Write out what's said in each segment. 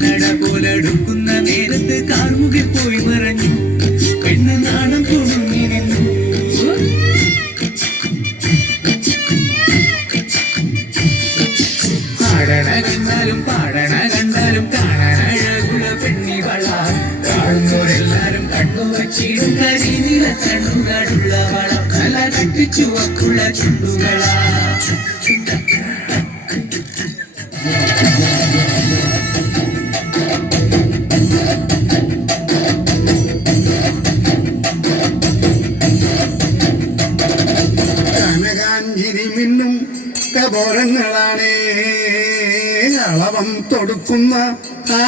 കണ്ണട പോലടുക്കുന്ന നേരത്ത് കാർമുകിൽ പോയി മറഞ്ഞു. പെണ്ണ് നാണം കുണുങ്ങിരുന്നു പാടണ കണ്ടാലും പാടണ കണ്ടാലും കാണാനഴകുള്ള പെണ്ണിവള കാണുന്നവരെല്ലാരും കണ്ണു വച്ചിടും. കരിനില കണ്ണുകളുള്ളവള കല കട്ടി ചുവക്കുള്ള ചുണ്ടുകളാ. തൊടുക്കുന്ന ആ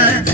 Yeah.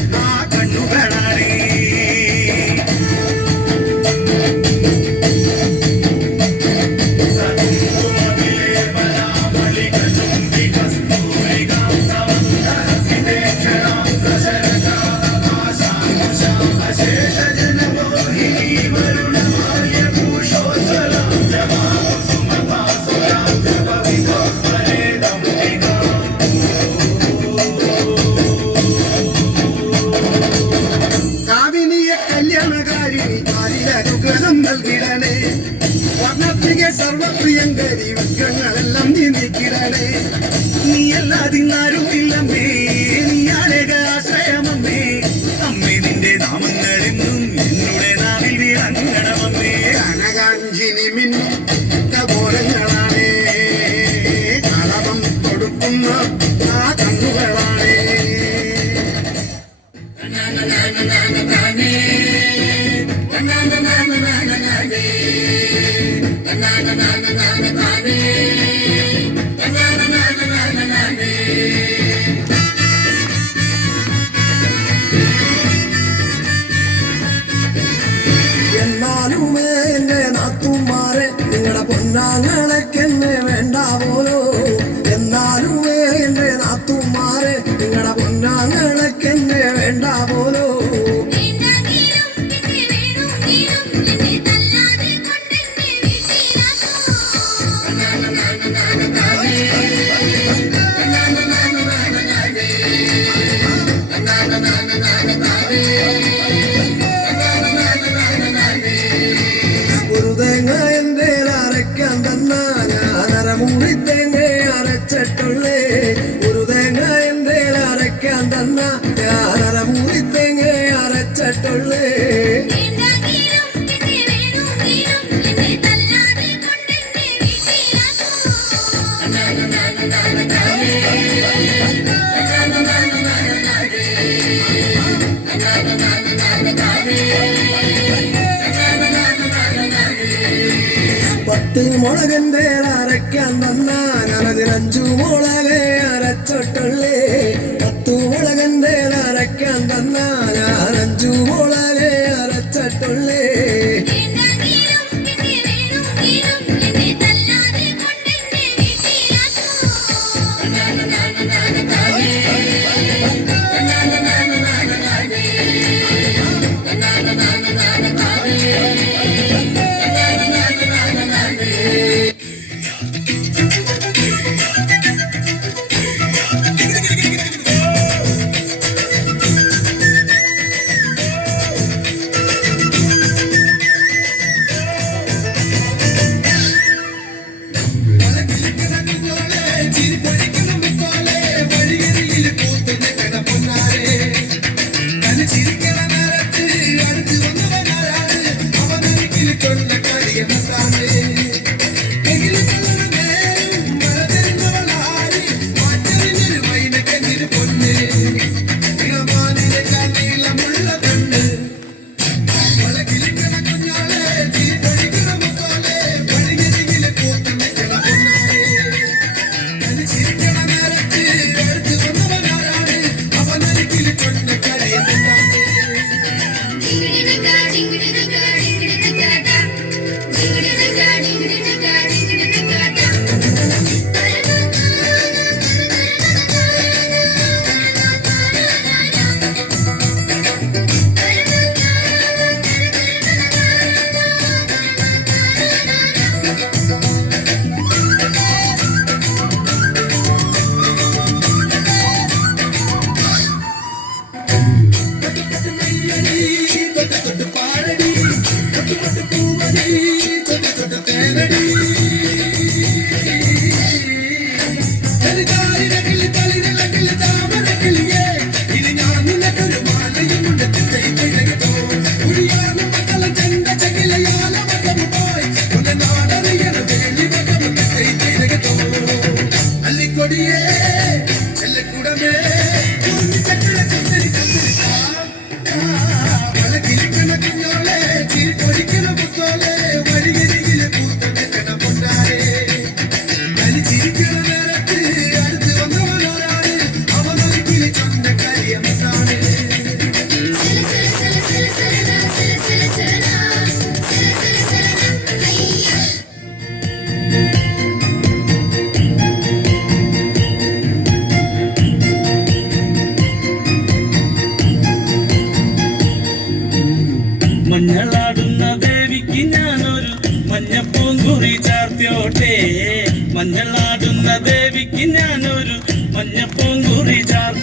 നാമങ്ങളും കള്ളേ പത്തിന് മുളകന്റെ അരയ്ക്കാൻ വന്നാൽ അതിലഞ്ചു മുളകെ അരച്ചൊട്ടുള്ളേ. പത്തു മുളകൻ അരക്കാൻ തന്ന മോളാലെ അരച്ചട്ടുള്ളേ. எல்லை கூடமே. கட்டுற கத்திரி கத்திரிக்கா.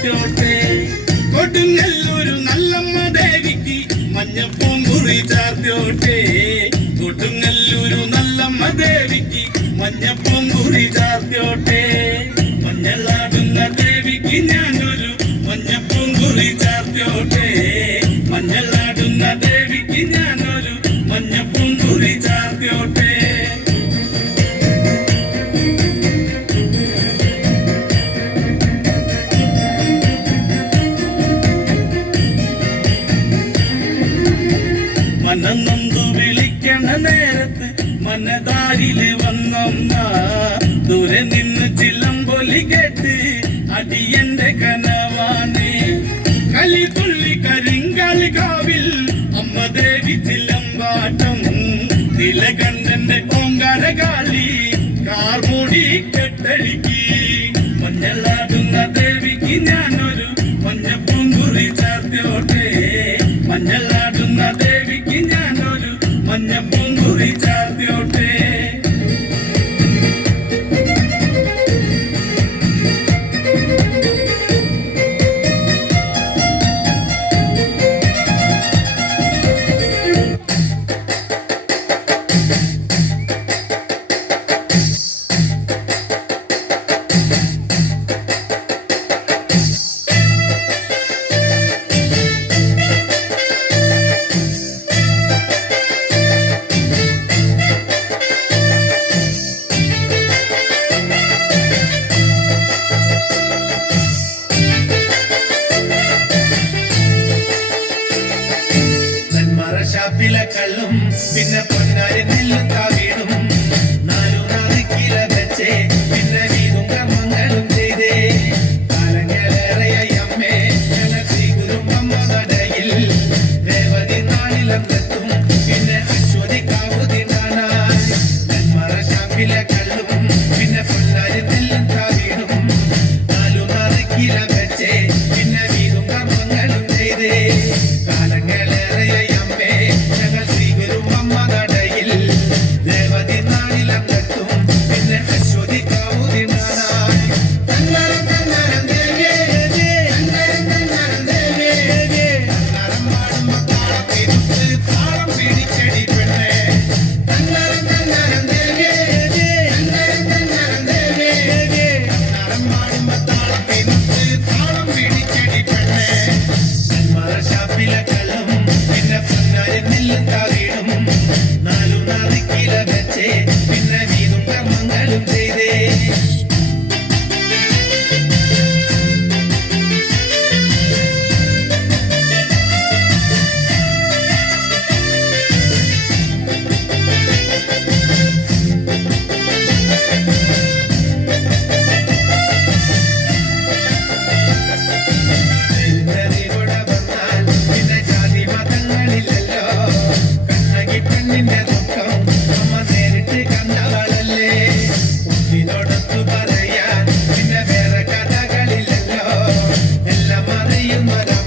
Yeah. മനതാരിൽ വന്നമ്മ ദൂരെ നിന്ന് ചില്ലമ്പൊലി കേട്ട് അടിയന്റെ കനവാണ്. കലി തുള്ളി കരിങ്കാളി കാവിൽ അമ്മ ദേവി ചില്ലമ്പാട്ടം നിലകണ്ഠന്റെ പൊങ്കര കാളി കാർമൂടി കെട്ടഴിക്കി. മഞ്ഞളാടുന്ന ദേവിക്ക് ഞാനൊരു മഞ്ഞ പൂങ്കുറി ചാർത്തോട്ടെ മഞ്ഞളാടുന്ന ദേവിക്ക് ഞാനൊരു മഞ്ഞ പൂങ്കുറി ഷാപ്പിലെ in my life.